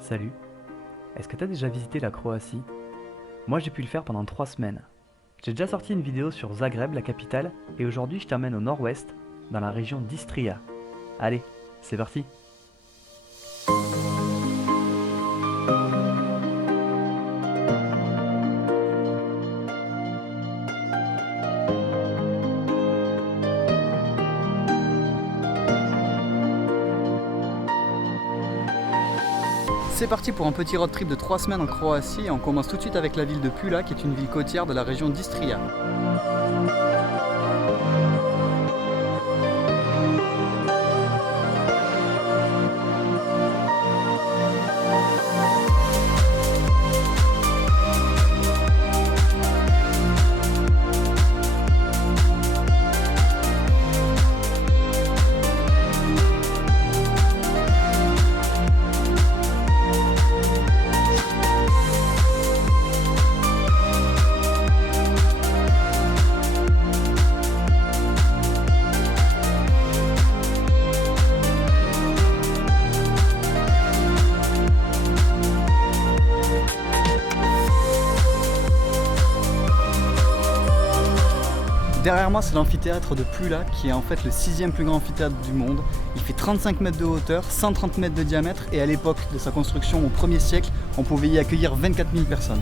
Salut, est-ce que t'as déjà visité la Croatie? Moi j'ai pu le faire pendant 3 semaines. J'ai déjà sorti une vidéo sur Zagreb, la capitale, et aujourd'hui je t'emmène au nord-ouest, dans la région d'Istria. Allez, c'est parti! C'est parti pour un petit road trip de 3 semaines en Croatie et on commence tout de suite avec la ville de Pula qui est une ville côtière de la région d'Istria. Derrière moi, c'est l'amphithéâtre de Pula qui est en fait le 6e plus grand amphithéâtre du monde. Il fait 35 mètres de hauteur, 130 mètres de diamètre et à l'époque de sa construction au 1er siècle, on pouvait y accueillir 24 000 personnes.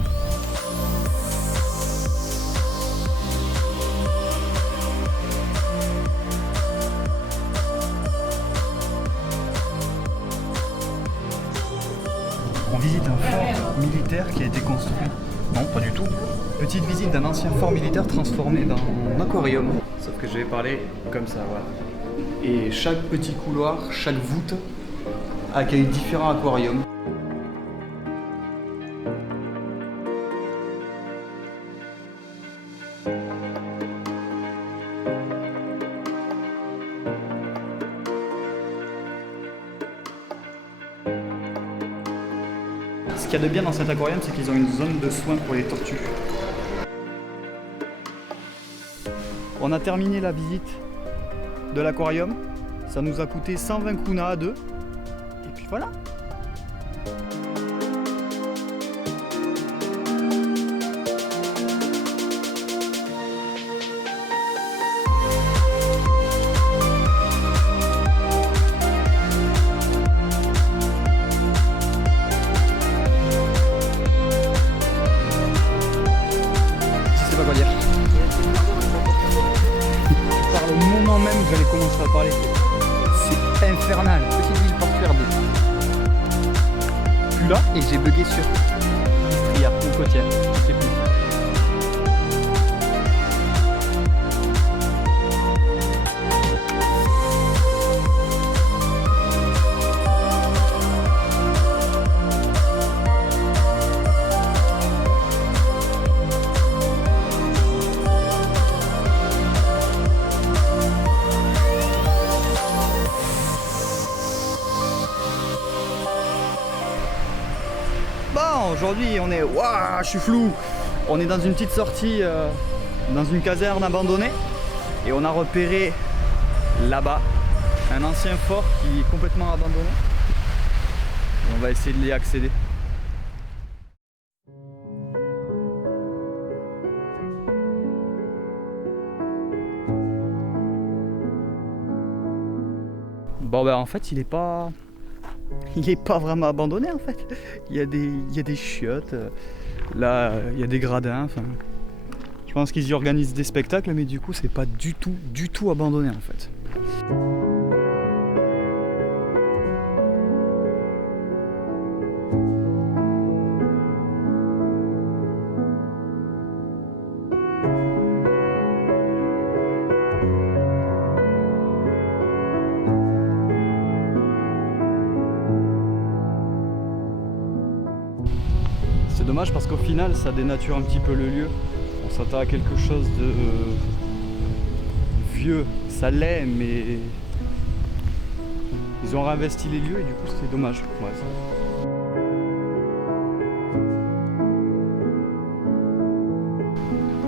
On visite un fort militaire qui a été construit. Non, pas du tout. Petite visite d'un ancien fort militaire transformé dans un aquarium. Sauf que je vais parler comme ça, voilà. Et chaque petit couloir, chaque voûte accueille différents aquariums. Ce qu'il y a de bien dans cet aquarium, c'est qu'ils ont une zone de soins pour les tortues. On a terminé la visite de l'aquarium. Ça nous a coûté 120 kuna à deux. Et puis voilà. Je sais pas quoi dire. Je parle au moment même où j'allais commencer à parler. C'est infernal. Petite ville portuaire de Pula et j'ai bugué sur Istria ou côtière. Je sais plus. Bon, aujourd'hui on est... Waouh, je suis flou. On est dans une petite sortie, dans une caserne abandonnée. Et on a repéré là-bas un ancien fort qui est complètement abandonné. Et on va essayer de y accéder. Bon ben en fait il est pas vraiment abandonné en fait. Il y a des chiottes, là il y a des gradins. Enfin, je pense qu'ils y organisent des spectacles, mais du coup c'est pas du tout abandonné en fait. C'est dommage parce qu'au final ça dénature un petit peu le lieu. On s'attend à quelque chose de vieux, ça l'est, mais ils ont réinvesti les lieux et du coup c'est dommage. Ouais,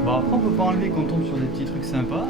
bon, après on peut pas enlever qu'on tombe sur des petits trucs sympas.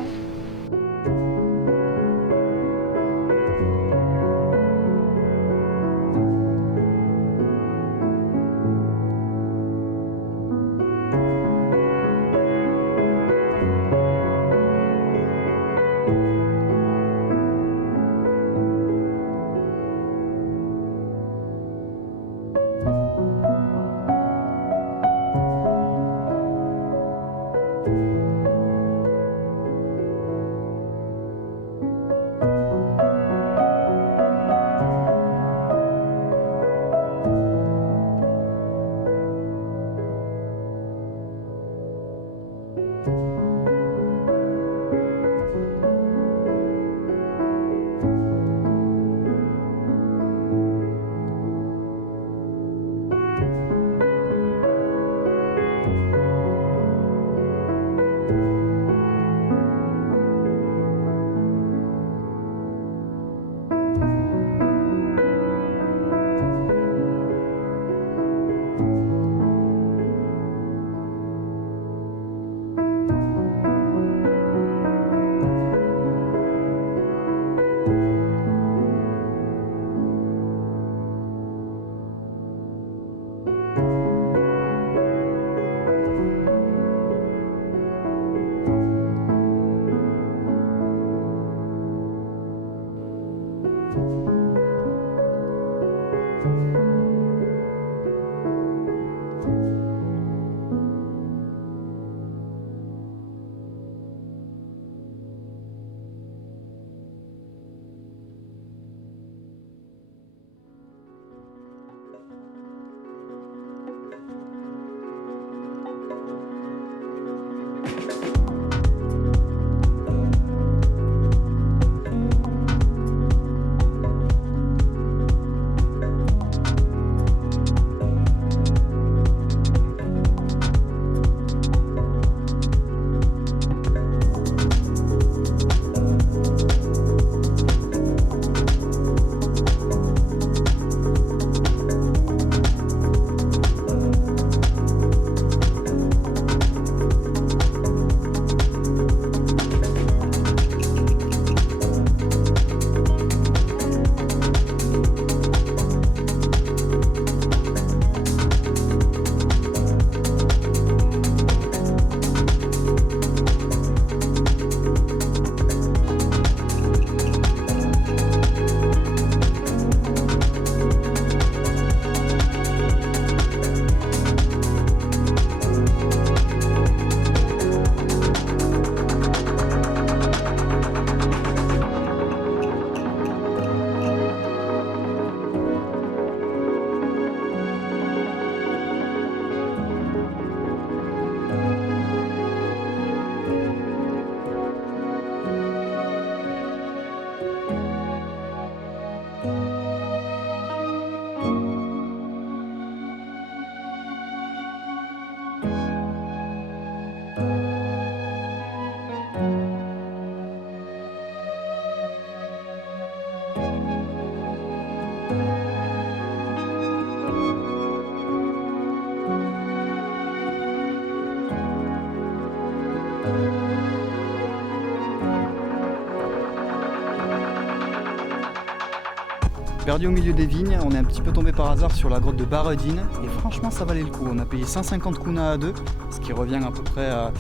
Perdu au milieu des vignes, on est un petit peu tombé par hasard sur la grotte de Baredine et franchement ça valait le coup. On a payé 150 kuna à deux, ce qui revient à peu près à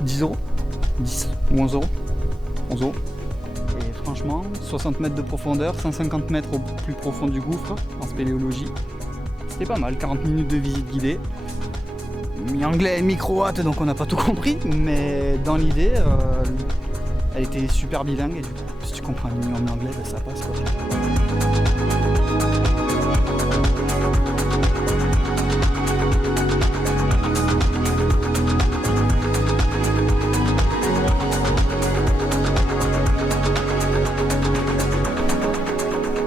10 euros, 10 ou 11 euros. 11 euros. Et franchement, 60 mètres de profondeur, 150 mètres au plus profond du gouffre en spéléologie. C'était pas mal, 40 minutes de visite guidée. Mi-anglais, mi-croate, donc on n'a pas tout compris, mais dans l'idée, elle était super bilingue et du coup, si tu comprends un minimum l'anglais, ben ça passe quoi.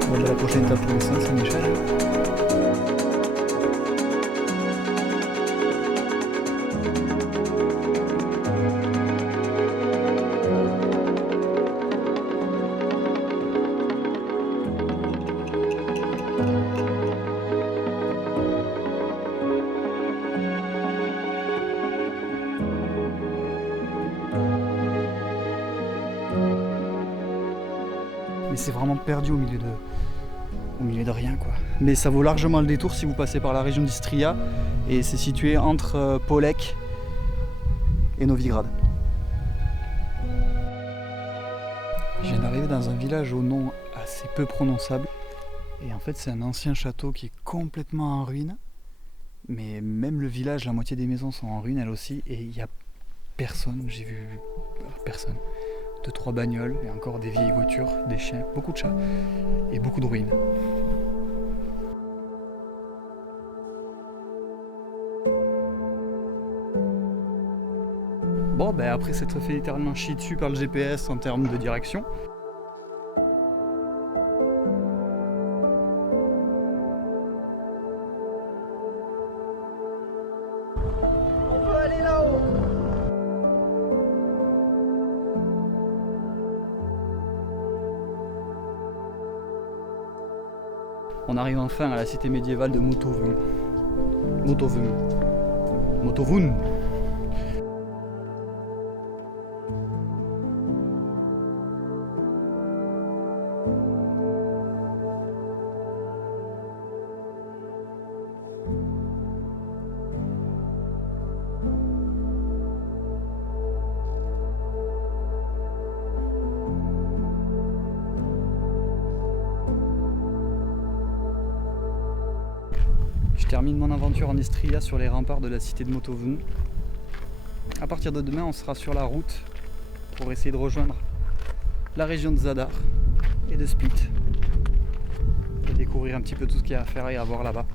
Bon, la prochaine étape pour l'instant, c'est Michel. Mais c'est vraiment perdu au milieu de rien quoi. Mais ça vaut largement le détour si vous passez par la région d'Istria et c'est situé entre Polek et Novigrad. Je viens d'arriver dans un village au nom assez peu prononçable et en fait c'est un ancien château qui est complètement en ruine. Mais même le village, la moitié des maisons sont en ruine elles aussi et il n'y a personne, j'ai vu personne. 2-3 bagnoles et encore des vieilles voitures, des chiens, beaucoup de chats et beaucoup de ruines. Bon, ben après s'être fait littéralement chier dessus par le GPS en termes de direction, on peut aller là-haut. On arrive enfin à la cité médiévale de Motovun. Motovun. termine mon aventure en Istria sur les remparts de la cité de Motovun. À partir de demain, on sera sur la route pour essayer de rejoindre la région de Zadar et de Split et découvrir un petit peu tout ce qu'il y a à faire et à voir là-bas.